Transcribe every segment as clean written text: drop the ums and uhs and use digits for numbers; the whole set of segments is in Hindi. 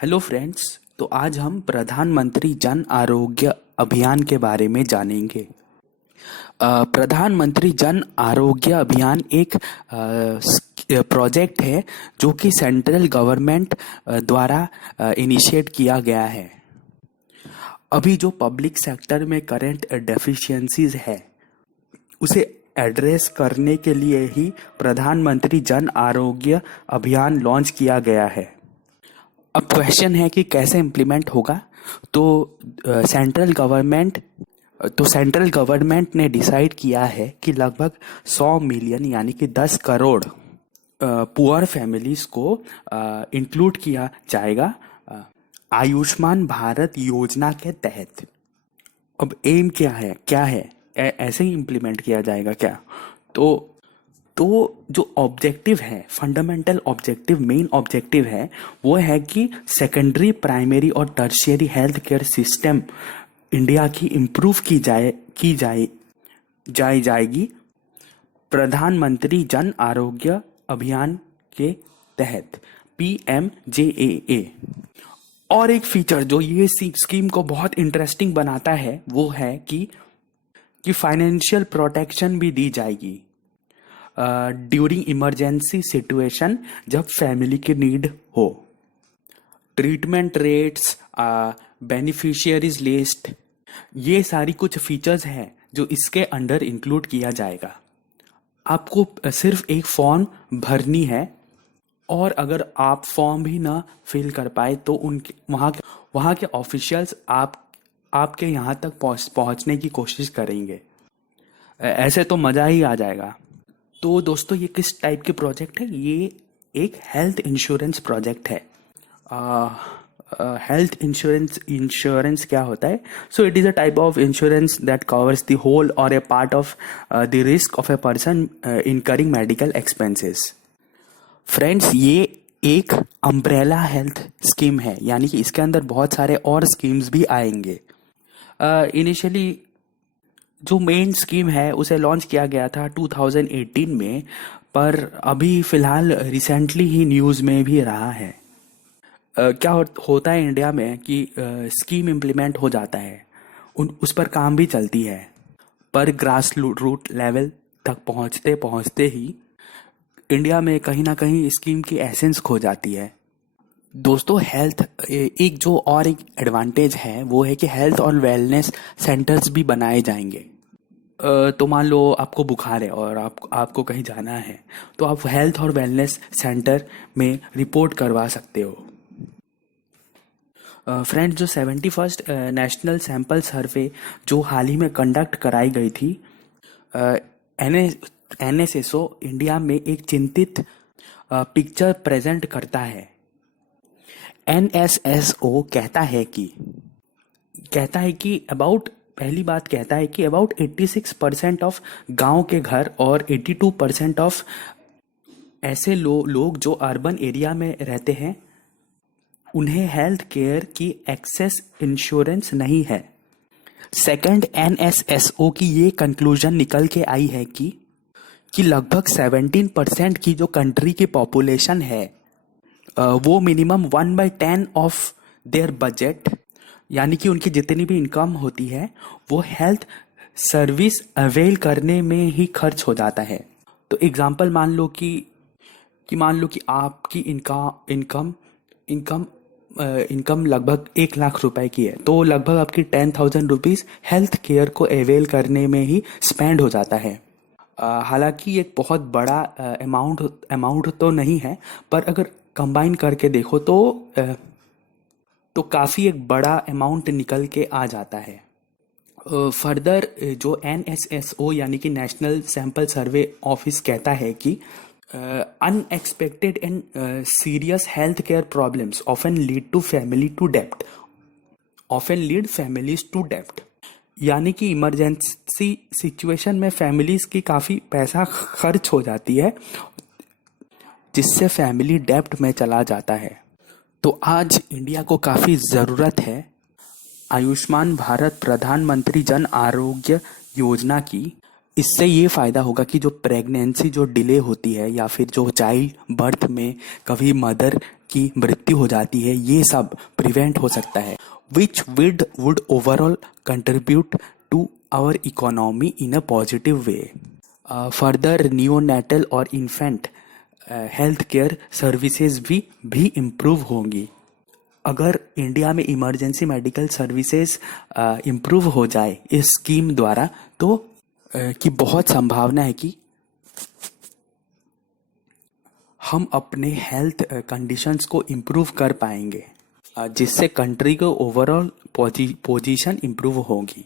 Hello friends. तो आज हम प्रधानमंत्री जन आरोग्य अभियान के बारे में जानेंगे। प्रधानमंत्री जन आरोग्य अभियान एक प्रोजेक्ट है जो कि सेंट्रल गवर्नमेंट द्वारा इनिशिएट किया गया है। अभी जो पब्लिक सेक्टर में करंट डेफिशिएंसीज है उसे एड्रेस करने के लिए ही प्रधानमंत्री जन आरोग्य अभियान लॉन्च किया गया है। अब क्वेश्चन है कि कैसे इम्प्लीमेंट होगा। तो सेंट्रल गवर्नमेंट ने डिसाइड किया है कि लगभग 100 मिलियन यानी कि 10 करोड़ पुअर फैमिलीज को इंक्लूड किया जाएगा आयुष्मान भारत योजना के तहत। अब एम क्या है ऐसे ही इम्प्लीमेंट किया जाएगा क्या? तो जो ऑब्जेक्टिव है, फंडामेंटल ऑब्जेक्टिव, मेन ऑब्जेक्टिव है वो है कि सेकेंडरी, प्राइमरी और tertiary health care system India की इम्प्रूव की जाएगी प्रधानमंत्री जन आरोग्य अभियान के तहत, PMJAA। और एक फीचर जो ये स्कीम को बहुत इंटरेस्टिंग बनाता है वो है कि फाइनेंशियल प्रोटेक्शन भी दी जाएगी ड्यूरिंग इमरजेंसी सिचुएशन, जब फैमिली की नीड हो। ट्रीटमेंट रेट्स, बेनिफिशियरीज लिस्ट, ये सारी कुछ फीचर्स हैं जो इसके अंडर इंक्लूड किया जाएगा। आपको सिर्फ एक फॉर्म भरनी है और अगर आप फॉर्म भी ना फिल कर पाए तो उनके वहाँ के ऑफिशियल्स आपके यहाँ तक पहुँचने की कोशिश करेंगे। ऐसे तो मज़ा ही आ जाएगा। तो दोस्तों, ये किस टाइप के प्रोजेक्ट है? ये एक हेल्थ इंश्योरेंस प्रोजेक्ट है। हेल्थ इंश्योरेंस क्या होता है? So it is a type of insurance that covers the whole or a part of the risk of a person incurring medical expenses. Friends, ये एक अम्ब्रेला हेल्थ स्कीम है, यानी कि इसके अंदर बहुत सारे और स्कीम्स भी आएंगे। इनिशियली जो मेन स्कीम है उसे लॉन्च किया गया था 2018 में, पर अभी फ़िलहाल रिसेंटली ही न्यूज़ में भी रहा है। क्या होता है इंडिया में कि स्कीम इम्प्लीमेंट हो जाता है, उस पर काम भी चलती है, पर ग्रास रूट लेवल तक पहुँचते ही इंडिया में कहीं ना कहीं स्कीम की एसेंस खो जाती है। दोस्तों, एक एडवांटेज है वो है कि हेल्थ और वेलनेस सेंटर्स भी बनाए जाएंगे। तो मान लो आपको बुखार है और आपको कहीं जाना है, तो आप हेल्थ और वेलनेस सेंटर में रिपोर्ट करवा सकते हो। फ्रेंड्स, जो 71st नेशनल सैंपल सर्वे जो हाल ही में कंडक्ट कराई गई थी, NSSO इंडिया में एक चिंतित पिक्चर प्रेजेंट करता है। NSSO कहता है कि अबाउट 86% ऑफ गांव के घर और 82% ऑफ ऐसे लोग जो अर्बन एरिया में रहते हैं उन्हें हेल्थ केयर की एक्सेस इंश्योरेंस नहीं है। सेकंड, NSSO की ये कंक्लूजन निकल के आई है कि लगभग 17% की जो कंट्री की पॉपुलेशन है वो मिनिमम 1/10 ऑफ देयर बजट, यानी कि उनकी जितनी भी इनकम होती है वो हेल्थ सर्विस अवेल करने में ही खर्च हो जाता है। तो एग्जांपल मान लो कि आपकी इनकम लगभग 1 लाख रुपए की है, तो लगभग आपकी 10,000 रुपीज़ हेल्थ केयर को अवेल करने में ही स्पेंड हो जाता है। हालांकि एक बहुत बड़ा अमाउंट तो नहीं है, पर अगर कंबाइन करके देखो तो काफ़ी एक बड़ा अमाउंट निकल के आ जाता है। फर्दर जो NSSO यानी कि नेशनल सैंपल सर्वे ऑफिस कहता है कि unexpected and serious health care problems often lead families to डेप्ट, यानी कि इमरजेंसी सिचुएशन में फैमिलीज की काफ़ी पैसा खर्च हो जाती है, जिससे फैमिली डेप्ट में चला जाता है। तो आज इंडिया को काफ़ी ज़रूरत है आयुष्मान भारत प्रधानमंत्री जन आरोग्य योजना की। इससे ये फ़ायदा होगा कि जो प्रेगनेंसी जो डिले होती है या फिर जो चाइल्ड बर्थ में कभी मदर की मृत्यु हो जाती है, ये सब प्रिवेंट हो सकता है, which would overall contribute to our economy in a positive way. Further neonatal और इन्फेंट हेल्थ केयर सर्विसेज भी इम्प्रूव होंगी। अगर इंडिया में इमरजेंसी मेडिकल सर्विसेज इम्प्रूव हो जाए इस स्कीम द्वारा, तो की बहुत संभावना है कि हम अपने हेल्थ कंडीशंस को इम्प्रूव कर पाएंगे, जिससे कंट्री को ओवरऑल पोजीशन इम्प्रूव होगी।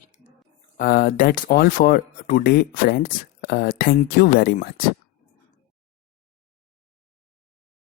That's all for today friends. Thank you very much.